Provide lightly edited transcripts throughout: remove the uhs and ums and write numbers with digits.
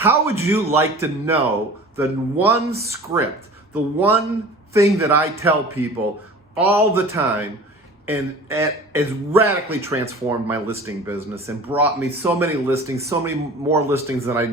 How would you like to know the one script, the one thing that I tell people all the time, and has radically transformed my listing business and brought me so many listings, so many more listings than I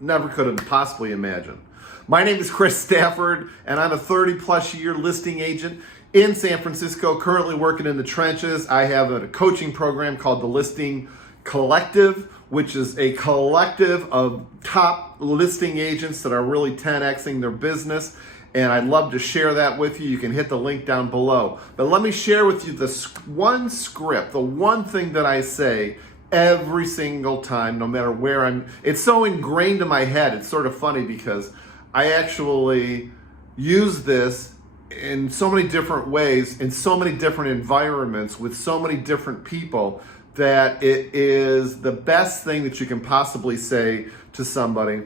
never could have possibly imagined. My name is Chris Stafford, and I'm a 30-plus year listing agent in San Francisco, currently working in the trenches. I have a coaching program called the Listing Collective, which is a collective of top listing agents that are really 10Xing their business. And I'd love to share that with you. You can hit the link down below. But let me share with you the one script, the one thing that I say every single time, no matter where I'm. It's so ingrained in my head. It's sort of funny because I actually use this in so many different ways, in so many different environments, with so many different people, that it is the best thing that you can possibly say to somebody,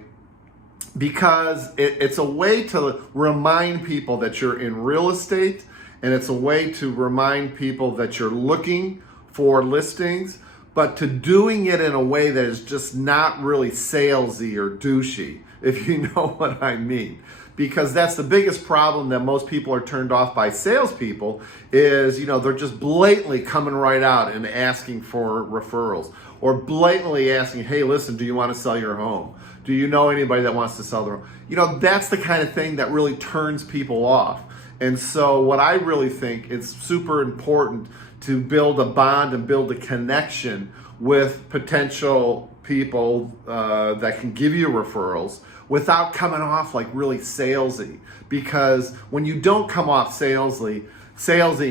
because it's a way to remind people that you're in real estate, and it's a way to remind people that you're looking for listings, but to doing it in a way that is just not really salesy or douchey, if you know what I mean. Because that's the biggest problem that most people are turned off by salespeople is, they're just blatantly coming right out and asking for referrals, or blatantly asking, hey, listen, do you want to sell your home? Do you know anybody that wants to sell their home? That's the kind of thing that really turns people off. And so what I really think is super important to build a bond and build a connection with potential people that can give you referrals without coming off like really salesy. Because when you don't come off salesy,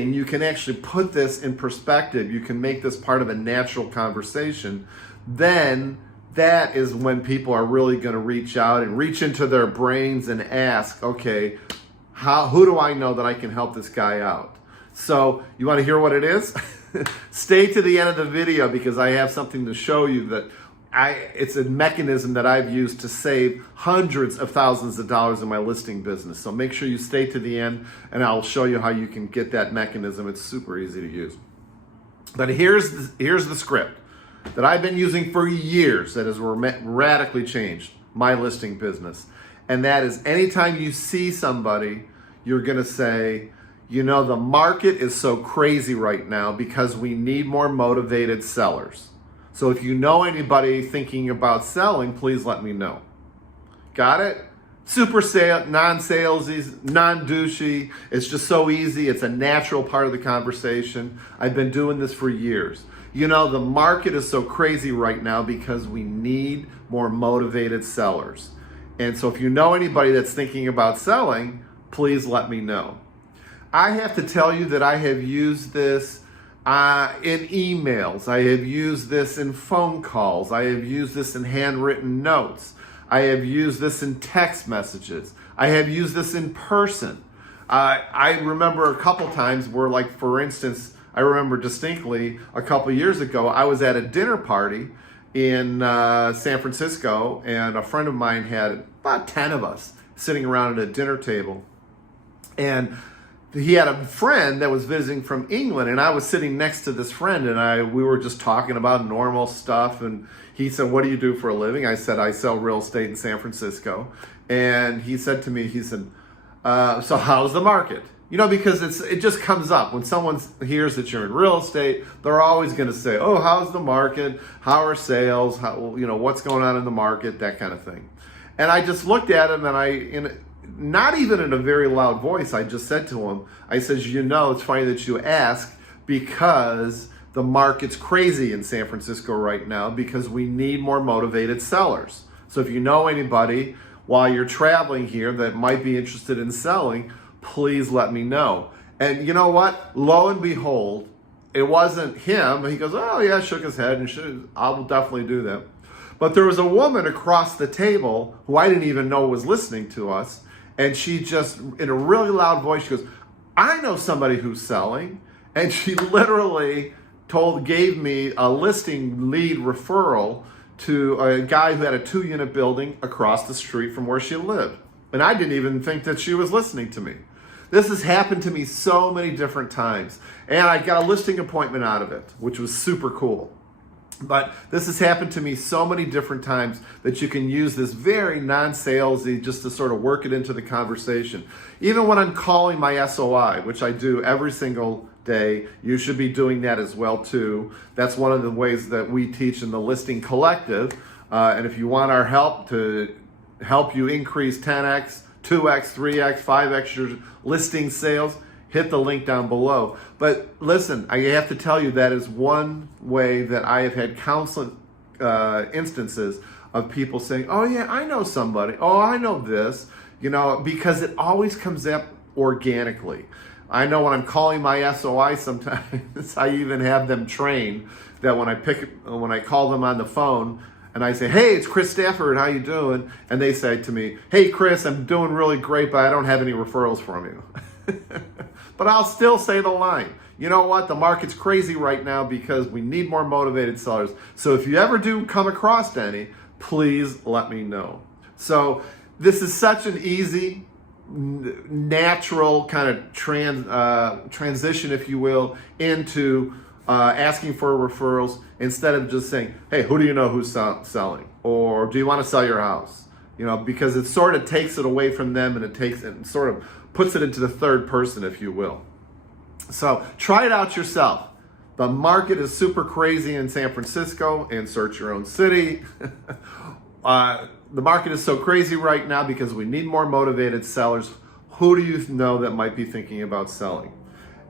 and you can actually put this in perspective, you can make this part of a natural conversation, then that is when people are really going to reach out and reach into their brains and ask, okay, who do I know that I can help this guy out? So you want to hear what it is? Stay to the end of the video, because I have something to show you that it's a mechanism that I've used to save hundreds of thousands of dollars in my listing business. So make sure you stay to the end, and I'll show you how you can get that mechanism. It's super easy to use. But here's the script that I've been using for years that has radically changed my listing business. And that is, anytime you see somebody, you're going to say, the market is so crazy right now because we need more motivated sellers. So if you know anybody thinking about selling, please let me know. Got it? Super non-salesy, non-douchey. It's just so easy. It's a natural part of the conversation. I've been doing this for years. The market is so crazy right now because we need more motivated sellers. And so if you know anybody that's thinking about selling, please let me know. I have to tell you that I have used this in emails. I have used this in phone calls. I have used this in handwritten notes. I have used this in text messages. I have used this in person. I remember a couple times where, like, for instance, I remember distinctly a couple years ago, I was at a dinner party in San Francisco, and a friend of mine had about 10 of us sitting around at a dinner table. And he had a friend that was visiting from England, and I was sitting next to this friend, and we were just talking about normal stuff. And he said, what do you do for a living? I said, I sell real estate in San Francisco. And he said to me, so how's the market? Because it just comes up. When someone hears that you're in real estate, they're always going to say, oh, how's the market? How are sales? What's going on in the market? That kind of thing. And I just looked at him, and not even in a very loud voice, I just said to him, I said, it's funny that you ask, because the market's crazy in San Francisco right now because we need more motivated sellers. So if you know anybody while you're traveling here that might be interested in selling, please let me know. And you know what? Lo and behold, it wasn't him. He goes, oh yeah, shook his head, and I will definitely do that. But there was a woman across the table who I didn't even know was listening to us. And she just, in a really loud voice, she goes, I know somebody who's selling. And she literally gave me a listing lead referral to a guy who had a 2-unit building across the street from where she lived. And I didn't even think that she was listening to me. This has happened to me so many different times. And I got a listing appointment out of it, which was super cool. But this has happened to me so many different times that you can use this very non-salesy just to sort of work it into the conversation. Even when I'm calling my SOI, which I do every single day, you should be doing that as well too. That's one of the ways that we teach in the Listing Collective. And if you want our help to help you increase 10x, 2x, 3x, 5x your listing sales, hit the link down below. But listen, I have to tell you that is one way that I have had countless instances of people saying, oh yeah, I know somebody. Oh, I know this. Because it always comes up organically. I know when I'm calling my SOI sometimes, I even have them trained that when I call them on the phone and I say, hey, it's Chris Stafford, how you doing? And they say to me, hey Chris, I'm doing really great, but I don't have any referrals from you. But I'll still say the line. You know what? The market's crazy right now because we need more motivated sellers. So if you ever do come across any, please let me know. So this is such an easy, natural kind of transition, if you will, into asking for referrals instead of just saying, hey, who do you know who's selling? Or do you want to sell your house? Because it sort of takes it away from them and it sort of puts it into the third person, if you will. So try it out yourself. The market is super crazy in San Francisco, and search your own city. The market is so crazy right now because we need more motivated sellers. Who do you know that might be thinking about selling?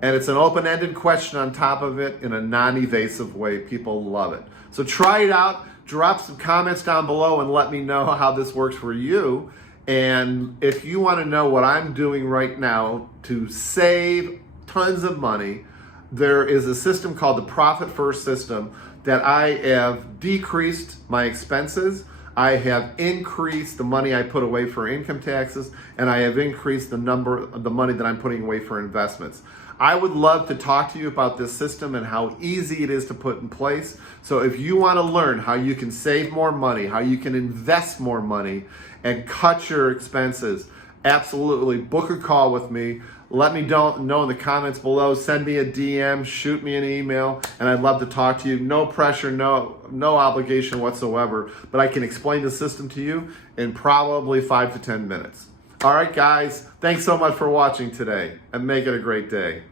And it's an open-ended question on top of it in a non-evasive way. People love it. So try it out. Drop some comments down below and let me know how this works for you. And if you want to know what I'm doing right now to save tons of money, there is a system called the Profit First system that I have decreased my expenses. I have increased the money I put away for income taxes, and I have increased the money that I'm putting away for investments. I would love to talk to you about this system and how easy it is to put in place. So if you want to learn how you can save more money, how you can invest more money and cut your expenses, absolutely book a call with me. Let me know in the comments below. Send me a DM, shoot me an email, and I'd love to talk to you. No pressure, no obligation whatsoever, but I can explain the system to you in probably 5 to 10 minutes. All right, guys, thanks so much for watching today, and make it a great day.